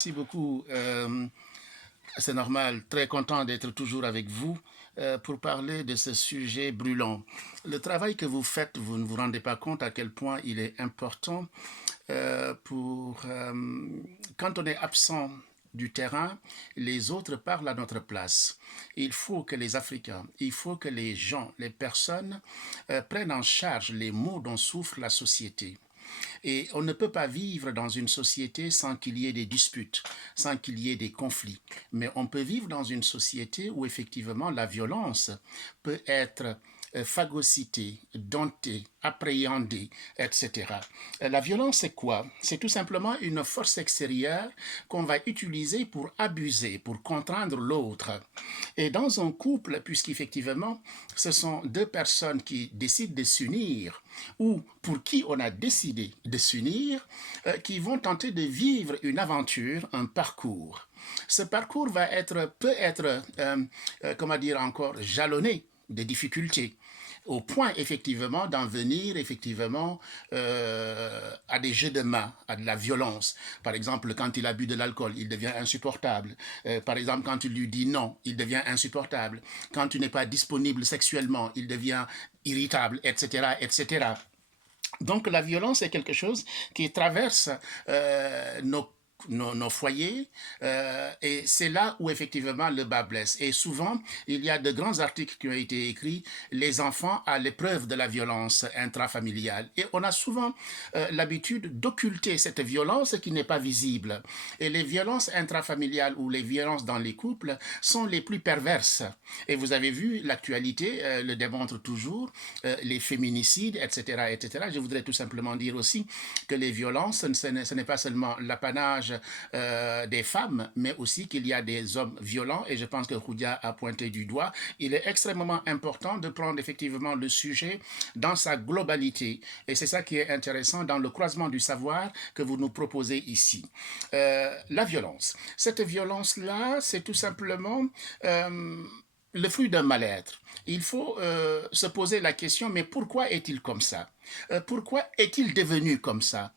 Merci beaucoup. C'est normal, très content d'être toujours avec vous pour parler de ce sujet brûlant. Le travail que vous faites, vous ne vous rendez pas compte à quel point il est important quand on est absent du terrain, les autres parlent à notre place. Il faut que les Africains, il faut que les gens, les personnes prennent en charge les maux dont souffre la société. Et on ne peut pas vivre dans une société sans qu'il y ait des disputes, sans qu'il y ait des conflits. Mais on peut vivre dans une société où effectivement la violence peut être phagocytée, domptée, appréhendée, etc. La violence, c'est quoi? C'est tout simplement une force extérieure qu'on va utiliser pour abuser, pour contraindre l'autre. Et dans un couple, puisqu'effectivement, ce sont deux personnes qui décident de s'unir, ou pour qui on a décidé de s'unir, qui vont tenter de vivre une aventure, un parcours. Ce parcours peut être, comment dire encore, jalonné de difficultés, au point effectivement d'en venir effectivement à des jeux de main, à de la violence. Par exemple, quand il a bu de l'alcool, il devient insupportable. Par exemple, quand tu lui dis non, il devient insupportable. Quand tu n'es pas disponible sexuellement, il devient irritable, etc., etc. Donc la violence est quelque chose qui traverse nos foyers, et c'est là où effectivement le bas blesse. Et souvent, il y a de grands articles qui ont été écrits, les enfants à l'épreuve de la violence intrafamiliale. Et on a souvent l'habitude d'occulter cette violence qui n'est pas visible. Et les violences intrafamiliales ou les violences dans les couples sont les plus perverses. Et vous avez vu, l'actualité le démontre toujours, les féminicides, etc., etc. Je voudrais tout simplement dire aussi que les violences, ce n'est pas seulement l'apanage des femmes, mais aussi qu'il y a des hommes violents, et je pense que Khoudia a pointé du doigt. Il est extrêmement important de prendre effectivement le sujet dans sa globalité, et c'est ça qui est intéressant dans le croisement du savoir que vous nous proposez ici. La violence. Cette violence-là, c'est tout simplement le fruit d'un mal-être. Il faut se poser la question, mais pourquoi est-il comme ça? Pourquoi est-il devenu comme ça?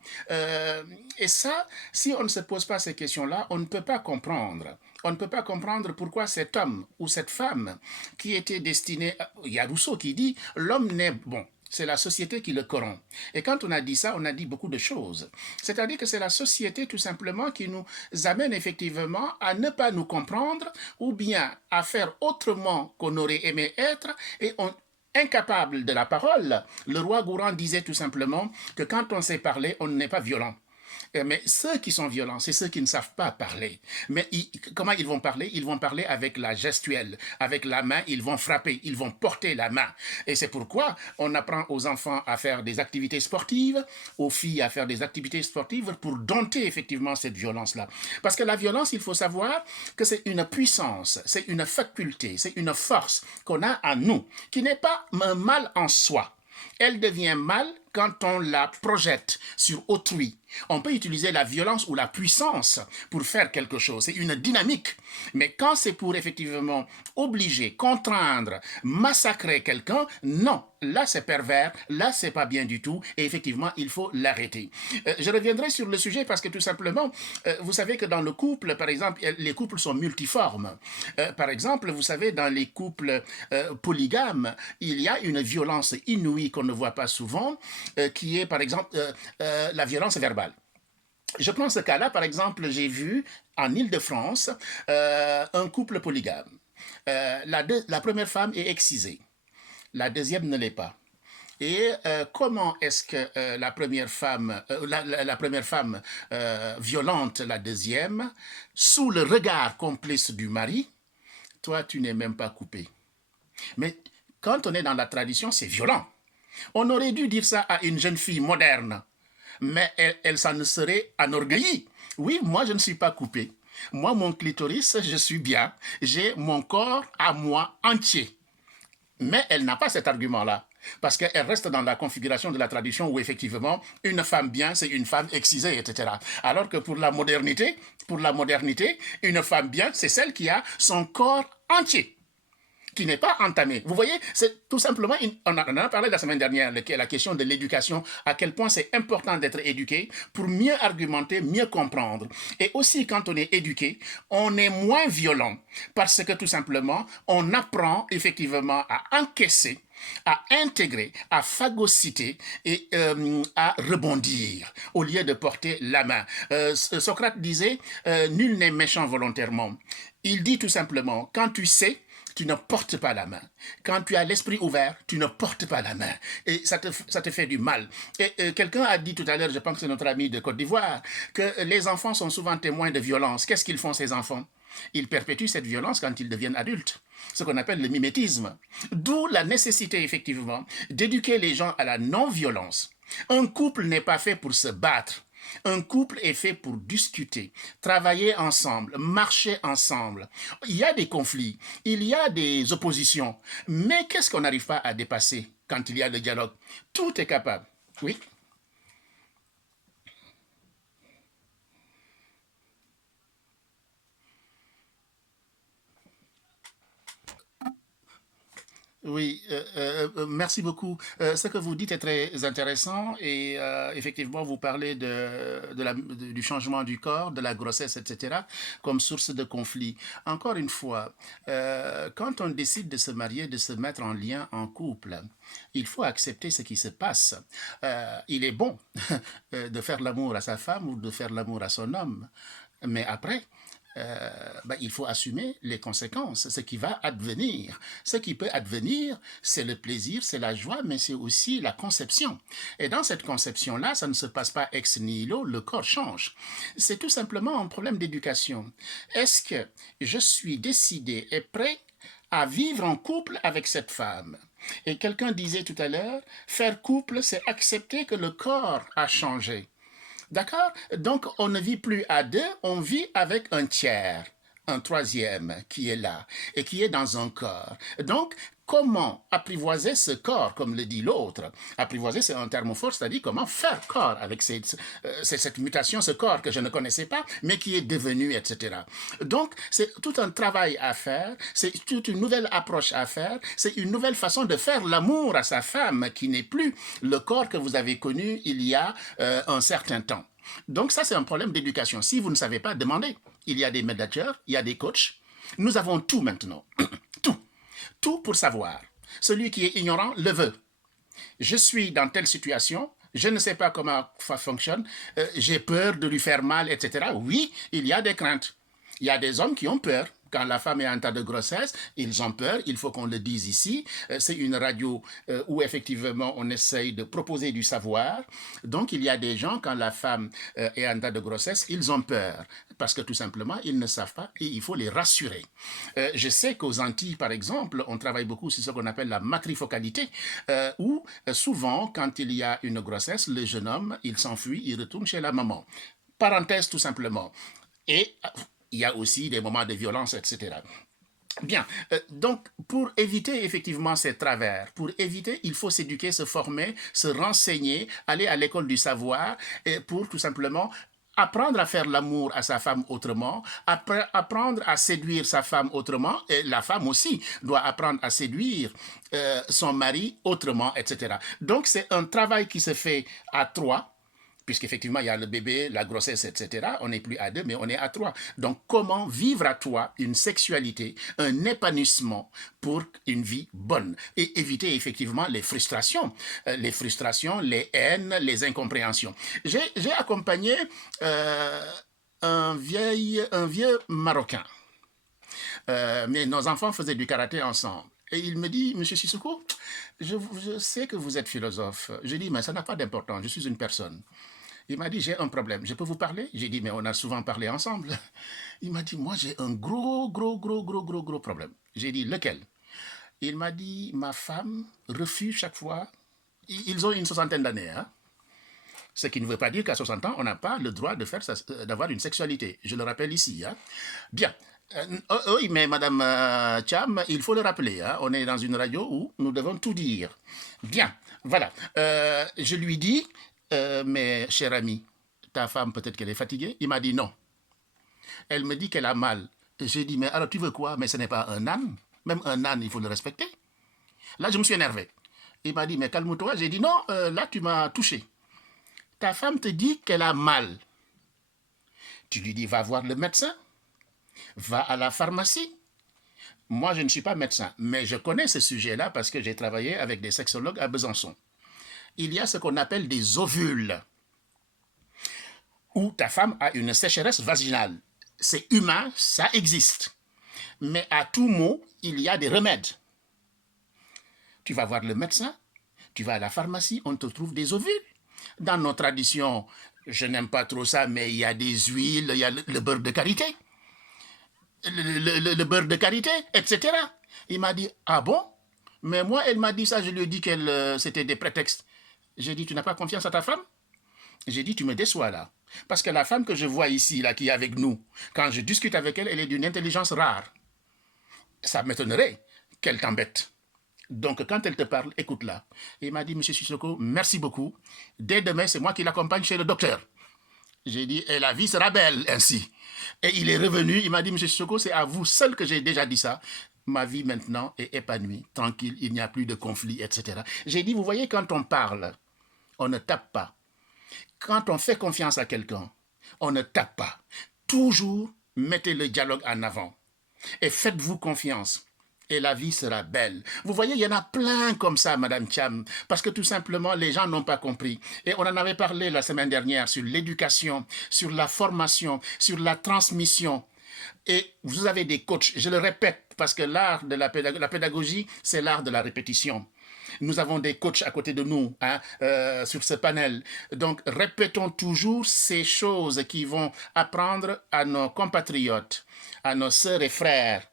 Et ça, si on ne se pose pas ces questions-là, on ne peut pas comprendre. On ne peut pas comprendre pourquoi cet homme ou cette femme qui était destiné... Il y a Rousseau qui dit, l'homme n'est bon. C'est la société qui le corrompt. Et quand on a dit ça, on a dit beaucoup de choses. C'est-à-dire que c'est la société tout simplement qui nous amène effectivement à ne pas nous comprendre ou bien à faire autrement qu'on aurait aimé être, et on, incapable de la parole. Le roi Gourand disait tout simplement que quand on sait parler, on n'est pas violent. Mais ceux qui sont violents, c'est ceux qui ne savent pas parler. Mais comment ils vont parler? Ils vont parler avec la gestuelle, avec la main, ils vont frapper, ils vont porter la main. Et c'est pourquoi on apprend aux enfants à faire des activités sportives, aux filles à faire des activités sportives pour dompter effectivement cette violence-là. Parce que la violence, il faut savoir que c'est une puissance, c'est une faculté, c'est une force qu'on a en nous, qui n'est pas un mal en soi. Elle devient mal quand on la projette sur autrui. On peut utiliser la violence ou la puissance pour faire quelque chose. C'est une dynamique. Mais quand c'est pour effectivement obliger, contraindre, massacrer quelqu'un, non. Là, c'est pervers. Là, c'est pas bien du tout. Et effectivement, il faut l'arrêter. Je reviendrai sur le sujet parce que tout simplement, vous savez que dans le couple, par exemple, les couples sont multiformes. Par exemple, vous savez, dans les couples polygames, il y a une violence inouïe qu'on ne voit pas souvent, qui est, par exemple, la violence verbale. Je prends ce cas-là, par exemple, j'ai vu en Île-de-France un couple polygame. La première femme est excisée, la deuxième ne l'est pas. Et comment est-ce que la première femme violente la deuxième, sous le regard complice du mari, toi tu n'es même pas coupé. Mais quand on est dans la tradition, c'est violent. On aurait dû dire ça à une jeune fille moderne, mais elle s'en serait enorgueillie. Oui, moi, je ne suis pas coupée. Moi, mon clitoris, je suis bien. J'ai mon corps à moi entier. Mais elle n'a pas cet argument-là. Parce qu'elle reste dans la configuration de la tradition où effectivement, une femme bien, c'est une femme excisée, etc. Alors que pour la modernité, une femme bien, c'est celle qui a son corps entier. qui n'est pas entamée. Vous voyez, c'est tout simplement, on en a parlé la semaine dernière, la question de l'éducation, à quel point c'est important d'être éduqué pour mieux argumenter, mieux comprendre. Et aussi, quand on est éduqué, on est moins violent parce que tout simplement, on apprend effectivement à encaisser, à intégrer, à phagocyter et à rebondir au lieu de porter la main. Socrate disait, nul n'est méchant volontairement. Il dit tout simplement, quand tu sais, tu ne portes pas la main. Quand tu as l'esprit ouvert, tu ne portes pas la main. Et ça te fait du mal. Et quelqu'un a dit tout à l'heure, je pense que c'est notre ami de Côte d'Ivoire, que les enfants sont souvent témoins de violence. Qu'est-ce qu'ils font, ces enfants? Ils perpétuent cette violence quand ils deviennent adultes, ce qu'on appelle le mimétisme. D'où la nécessité, effectivement, d'éduquer les gens à la non-violence. Un couple n'est pas fait pour se battre. Un couple est fait pour discuter, travailler ensemble, marcher ensemble. Il y a des conflits, il y a des oppositions, mais qu'est-ce qu'on n'arrive pas à dépasser quand il y a le dialogue? Tout est capable. Oui. Oui, merci beaucoup. Ce que vous dites est très intéressant et effectivement, vous parlez du changement du corps, de la grossesse, etc., comme source de conflit. Encore une fois, quand on décide de se marier, de se mettre en lien en couple, il faut accepter ce qui se passe. Il est bon de faire l'amour à sa femme ou de faire l'amour à son homme, mais après, il faut assumer les conséquences, ce qui va advenir. Ce qui peut advenir, c'est le plaisir, c'est la joie, mais c'est aussi la conception. Et dans cette conception-là, ça ne se passe pas ex nihilo, le corps change. C'est tout simplement un problème d'éducation. Est-ce que je suis décidé et prêt à vivre en couple avec cette femme? Et quelqu'un disait tout à l'heure, faire couple, c'est accepter que le corps a changé. D'accord? Donc, on ne vit plus à deux, on vit avec un tiers, un troisième qui est là et qui est dans un corps. Donc, comment apprivoiser ce corps, comme le dit l'autre? Apprivoiser, c'est un terme fort, c'est-à-dire comment faire corps avec cette mutation, ce corps que je ne connaissais pas, mais qui est devenu, etc. Donc, c'est tout un travail à faire, c'est toute une nouvelle approche à faire, c'est une nouvelle façon de faire l'amour à sa femme, qui n'est plus le corps que vous avez connu il y a un certain temps. Donc ça, c'est un problème d'éducation. Si vous ne savez pas, demandez. Il y a des managers, il y a des coachs. Nous avons tout maintenant. Tout. Tout pour savoir. Celui qui est ignorant le veut. Je suis dans telle situation, je ne sais pas comment ça fonctionne, j'ai peur de lui faire mal, etc. Oui, il y a des craintes. Il y a des hommes qui ont peur. Quand la femme est en état de grossesse, ils ont peur, il faut qu'on le dise ici. C'est une radio où effectivement on essaye de proposer du savoir. Donc il y a des gens, quand la femme est en état de grossesse, ils ont peur. Parce que tout simplement, ils ne savent pas et il faut les rassurer. Je sais qu'aux Antilles, par exemple, on travaille beaucoup sur ce qu'on appelle la matrifocalité, où souvent, quand il y a une grossesse, le jeune homme, il s'enfuit, il retourne chez la maman. Parenthèse tout simplement. Et il y a aussi des moments de violence, etc. Bien, donc pour éviter effectivement ces travers, pour éviter, il faut s'éduquer, se former, se renseigner, aller à l'école du savoir, et pour tout simplement apprendre à faire l'amour à sa femme autrement, apprendre à séduire sa femme autrement, et la femme aussi doit apprendre à séduire son mari autrement, etc. Donc c'est un travail qui se fait à trois, puisqu'effectivement, il y a le bébé, la grossesse, etc. On n'est plus à deux, mais on est à trois. Donc, comment vivre à trois une sexualité, un épanouissement pour une vie bonne et éviter effectivement les frustrations, les haines, les incompréhensions. J'ai accompagné un vieux Marocain. Mais nos enfants faisaient du karaté ensemble. Et il me dit, Monsieur Sissoko, je sais que vous êtes philosophe. Je dis, mais ça n'a pas d'importance, je suis une personne. Il m'a dit, j'ai un problème, je peux vous parler? J'ai dit, mais on a souvent parlé ensemble. Il m'a dit, moi j'ai un gros problème. J'ai dit, lequel? Il m'a dit, ma femme refuse chaque fois. Ils ont une soixantaine d'années, hein? Ce qui ne veut pas dire qu'à 60 ans, on n'a pas le droit de d'avoir une sexualité. Je le rappelle ici. Hein? Bien. Oui, mais Madame Cham, il faut le rappeler. Hein? On est dans une radio où nous devons tout dire. Bien. Voilà. Je lui dis, mais cher ami, ta femme peut-être qu'elle est fatiguée. Il m'a dit non. Elle me dit qu'elle a mal. J'ai dit, mais alors tu veux quoi? Mais ce n'est pas un âne. Même un âne, il faut le respecter. Là, je me suis énervé. Il m'a dit, mais calme-toi. J'ai dit, non, là, tu m'as touché. Ta femme te dit qu'elle a mal. Tu lui dis, va voir le médecin, va à la pharmacie. Moi, je ne suis pas médecin, mais je connais ce sujet-là parce que j'ai travaillé avec des sexologues à Besançon. Il y a ce qu'on appelle des ovules, où ta femme a une sécheresse vaginale. C'est humain, ça existe. Mais à tout mot, il y a des remèdes. Tu vas voir le médecin, tu vas à la pharmacie, on te trouve des ovules. Dans nos traditions, je n'aime pas trop ça, mais il y a des huiles, il y a le beurre de karité, le beurre de karité, etc. Il m'a dit, ah bon? Mais moi, elle m'a dit ça, je lui ai dit que c'était des prétextes. J'ai dit, tu n'as pas confiance à ta femme? J'ai dit, tu me déçois là. Parce que la femme que je vois ici, là, qui est avec nous, quand je discute avec elle, elle est d'une intelligence rare. Ça m'étonnerait qu'elle t'embête. Donc, quand elle te parle, écoute-la. Il m'a dit, Monsieur Sissoko, merci beaucoup. Dès demain, c'est moi qui l'accompagne chez le docteur. J'ai dit, et la vie sera belle ainsi. Et il est revenu, il m'a dit, Monsieur Sissoko, c'est à vous seul que j'ai déjà dit ça. Ma vie maintenant est épanouie, tranquille, il n'y a plus de conflits, etc. J'ai dit, vous voyez, quand on parle, on ne tape pas. Quand on fait confiance à quelqu'un, on ne tape pas. Toujours mettez le dialogue en avant. Et faites-vous confiance. Et la vie sera belle. Vous voyez, il y en a plein comme ça, Madame Thiam, parce que tout simplement, les gens n'ont pas compris. Et on en avait parlé la semaine dernière sur l'éducation, sur la formation, sur la transmission. Et vous avez des coachs, je le répète, parce que l'art de la pédagogie, c'est l'art de la répétition. Nous avons des coachs à côté de nous sur ce panel. Donc, répétons toujours ces choses qui vont apprendre à nos compatriotes, à nos sœurs et frères,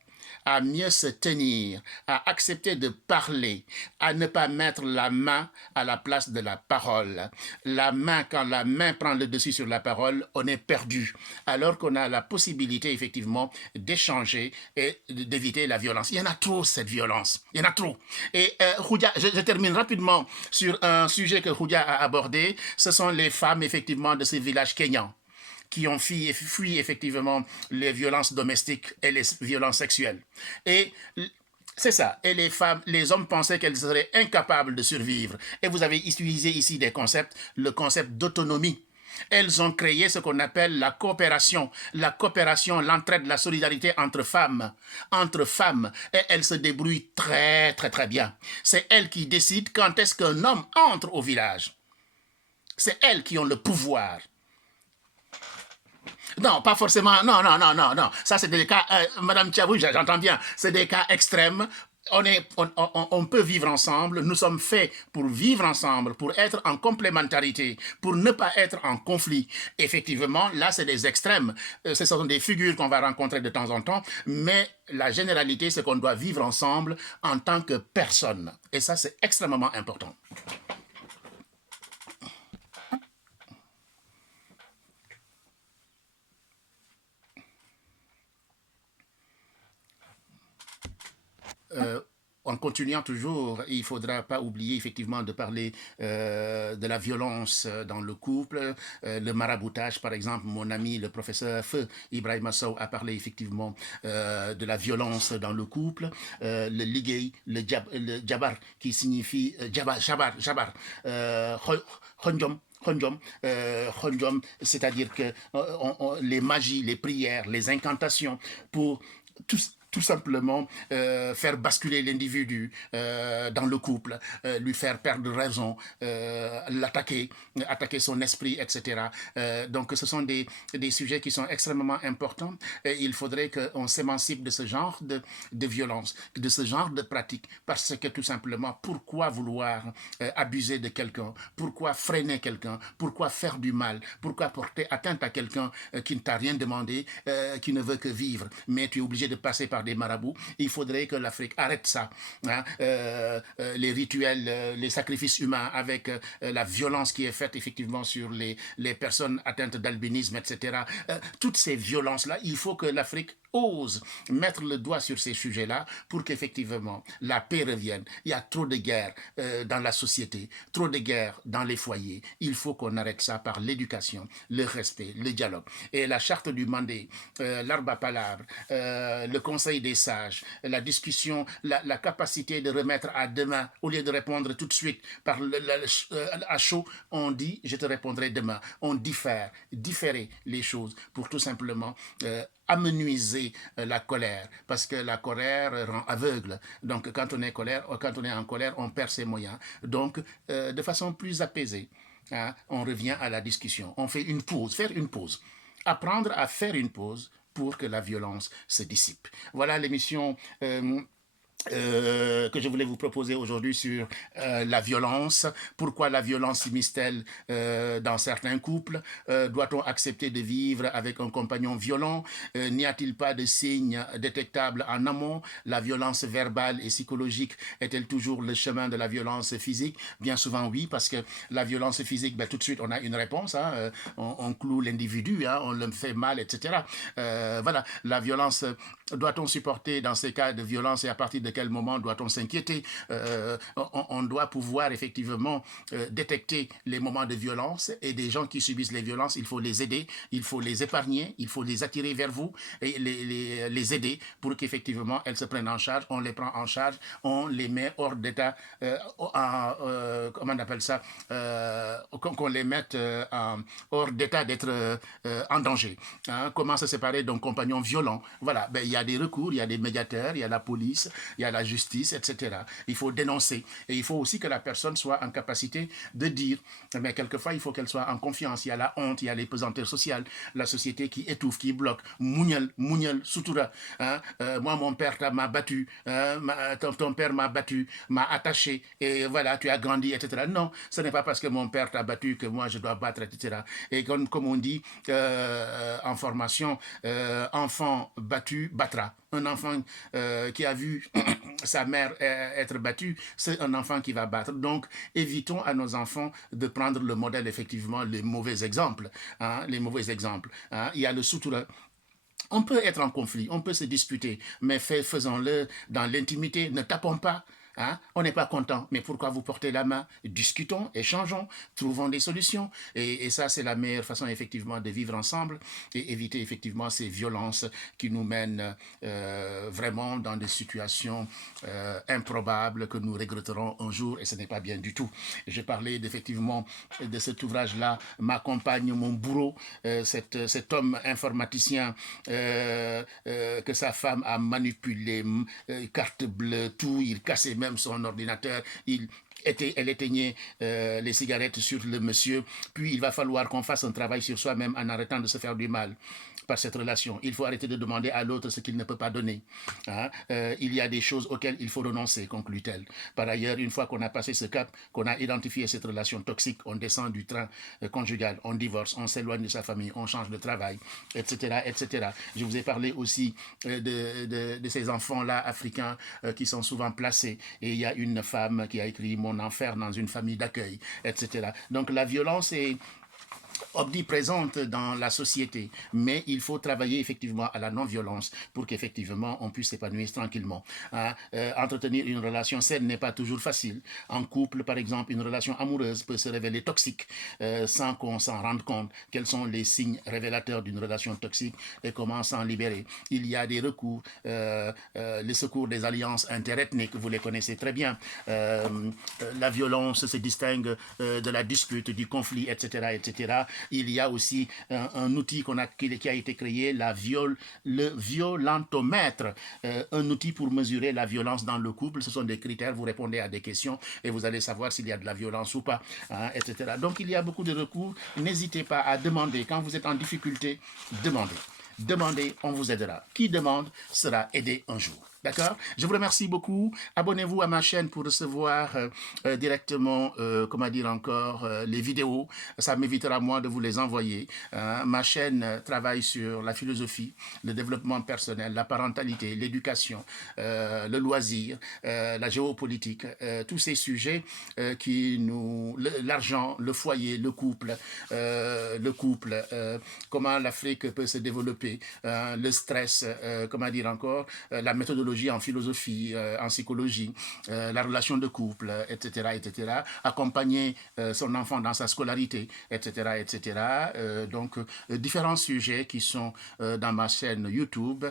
à mieux se tenir, à accepter de parler, à ne pas mettre la main à la place de la parole. La main, quand la main prend le dessus sur la parole, on est perdu. Alors qu'on a la possibilité, effectivement, d'échanger et d'éviter la violence. Il y en a trop, cette violence. Il y en a trop. Et Khoudia, je termine rapidement sur un sujet que Khoudia a abordé. Ce sont les femmes, effectivement, de ces villages kenyans qui ont fui effectivement les violences domestiques et les violences sexuelles. Et c'est ça. Et les femmes, les hommes pensaient qu'elles seraient incapables de survivre. Et vous avez utilisé ici des concepts, le concept d'autonomie. Elles ont créé ce qu'on appelle la coopération, l'entraide, la solidarité entre femmes. Et elles se débrouillent très, très, très bien. C'est elles qui décident quand est-ce qu'un homme entre au village. C'est elles qui ont le pouvoir. Non, pas forcément. Non. Ça, c'est des cas, Madame Tchabou, j'entends bien. C'est des cas extrêmes. On peut vivre ensemble. Nous sommes faits pour vivre ensemble, pour être en complémentarité, pour ne pas être en conflit. Effectivement, là, c'est des extrêmes. Ce sont des figures qu'on va rencontrer de temps en temps. Mais la généralité, c'est qu'on doit vivre ensemble en tant que personne. Et ça, c'est extrêmement important. En continuant toujours, il ne faudra pas oublier effectivement de parler de la violence dans le couple, le maraboutage par exemple. Mon ami le professeur Feu Ibrahima Sow a parlé effectivement de la violence dans le couple, le ligay, le jabar qui signifie jabar, khondjom, c'est-à-dire que les magies, les prières, les incantations pour tout simplement faire basculer l'individu dans le couple, lui faire perdre raison, l'attaquer, attaquer son esprit, etc. Donc ce sont des sujets qui sont extrêmement importants et il faudrait qu'on s'émancipe de ce genre de violence, de ce genre de pratique, parce que tout simplement, pourquoi vouloir abuser de quelqu'un, pourquoi freiner quelqu'un, pourquoi faire du mal, pourquoi porter atteinte à quelqu'un qui ne t'a rien demandé, qui ne veut que vivre, mais tu es obligé de passer par des marabouts. Il faudrait que l'Afrique arrête ça. Hein? Les rituels, les sacrifices humains avec la violence qui est faite effectivement sur les personnes atteintes d'albinisme, etc. Toutes ces violences-là, il faut que l'Afrique ose mettre le doigt sur ces sujets-là pour qu'effectivement la paix revienne. Il y a trop de guerres dans la société, trop de guerres dans les foyers. Il faut qu'on arrête ça par l'éducation, le respect, le dialogue. Et la charte du Mandé, l'arbre à palabre, le conseil des sages, la discussion, la capacité de remettre à demain, au lieu de répondre tout de suite à chaud, on dit je te répondrai demain. On différer les choses pour tout simplement amenuiser la colère, parce que la colère rend aveugle. Donc quand on est en colère, on perd ses moyens. Donc de façon plus apaisée, hein, on revient à la discussion. On fait une pause, faire une pause. Apprendre à faire une pause pour que la violence se dissipe. Voilà l'émission que je voulais vous proposer aujourd'hui sur la violence. Pourquoi la violence s'immisce-t-elle dans certains couples? Doit-on accepter de vivre avec un compagnon violent? N'y a-t-il pas de signes détectables en amont? La violence verbale et psychologique est-elle toujours le chemin de la violence physique? Bien souvent oui, parce que la violence physique, ben, tout de suite on a une réponse, hein, on cloue l'individu, hein, on le fait mal, etc. Voilà, la violence, doit-on supporter dans ces cas de violence et à partir de quel moment doit-on s'inquiéter? On doit pouvoir effectivement détecter les moments de violence, et des gens qui subissent les violences, il faut les aider, il faut les épargner, il faut les attirer vers vous et les aider pour qu'effectivement elles se prennent en charge. On les prend en charge, on les met hors d'état, comment on appelle ça, qu'on les mette hors d'état d'être en danger. Hein? Comment se séparer d'un compagnon violent? Voilà, ben, il y a des recours, il y a des médiateurs, il y a la police, il y a la justice, etc. Il faut dénoncer. Et il faut aussi que la personne soit en capacité de dire. Mais quelquefois, il faut qu'elle soit en confiance. Il y a la honte, il y a les pesanteurs sociales, la société qui étouffe, qui bloque. Mugnal, sutura. Hein? Moi, mon père m'a battu. Ton père m'a battu, m'a attaché. Et voilà, tu as grandi, etc. Non, ce n'est pas parce que mon père t'a battu que moi, je dois battre, etc. Et comme on dit en formation, enfant battu, battra. Un enfant qui a vu sa mère être battue, c'est un enfant qui va battre. Donc, évitons à nos enfants de prendre le modèle, effectivement, les mauvais exemples. Hein, les mauvais exemples. Hein. Il y a le sutura. On peut être en conflit, on peut se disputer, mais faisons-le dans l'intimité, ne tapons pas. Hein? On n'est pas content, mais pourquoi vous portez la main? Discutons, échangeons, trouvons des solutions. Et ça, c'est la meilleure façon, effectivement, de vivre ensemble et éviter, effectivement, ces violences qui nous mènent vraiment dans des situations improbables que nous regretterons un jour, et ce n'est pas bien du tout. J'ai parlé, effectivement, de cet ouvrage-là, Ma compagne, mon bourreau, cet homme informaticien que sa femme a manipulé, carte bleue, tout, il cassait même son ordinateur, elle éteignait les cigarettes sur le monsieur, puis il va falloir qu'on fasse un travail sur soi-même en arrêtant de se faire du mal par cette relation. Il faut arrêter de demander à l'autre ce qu'il ne peut pas donner. Hein? Il y a des choses auxquelles il faut renoncer, conclut-elle. Par ailleurs, une fois qu'on a passé ce cap, qu'on a identifié cette relation toxique, on descend du train conjugal, on divorce, on s'éloigne de sa famille, on change de travail, etc., etc. Je vous ai parlé aussi de ces enfants-là africains qui sont souvent placés. Et il y a une femme qui a écrit « Mon enfer dans une famille d'accueil », etc. Donc la violence est omniprésente dans la société, mais il faut travailler effectivement à la non-violence pour qu'effectivement on puisse s'épanouir tranquillement. Entretenir une relation saine n'est pas toujours facile. En couple, par exemple, une relation amoureuse peut se révéler toxique sans qu'on s'en rende compte. Quels sont les signes révélateurs d'une relation toxique et comment s'en libérer? Il y a des recours, les secours des alliances interethniques, vous les connaissez très bien. La violence se distingue de la dispute, du conflit, etc., etc. Il y a aussi un outil qui a été créé, le violentomètre, un outil pour mesurer la violence dans le couple. Ce sont des critères, vous répondez à des questions et vous allez savoir s'il y a de la violence ou pas, hein, etc. Donc il y a beaucoup de recours. N'hésitez pas à demander. Quand vous êtes en difficulté, demandez. Demandez, on vous aidera. Qui demande sera aidé un jour. D'accord? Je vous remercie beaucoup. Abonnez-vous à ma chaîne pour recevoir directement, comment dire encore, les vidéos. Ça m'évitera moi de vous les envoyer. Ma chaîne travaille sur la philosophie, le développement personnel, la parentalité, l'éducation, le loisir, la géopolitique, tous ces sujets qui nous... L'argent, le foyer, le couple, comment l'Afrique peut se développer, le stress, comment dire encore, la méthodologie en philosophie, en psychologie, la relation de couple, etc., etc., accompagner son enfant dans sa scolarité, etc., etc. Donc, différents sujets qui sont dans ma chaîne YouTube,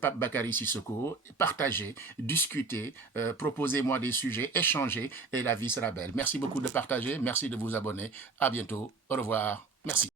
Pape Bakary Sissoko. Partagez, discutez, proposez-moi des sujets, échangez et la vie sera belle. Merci beaucoup de partager, merci de vous abonner. À bientôt. Au revoir. Merci.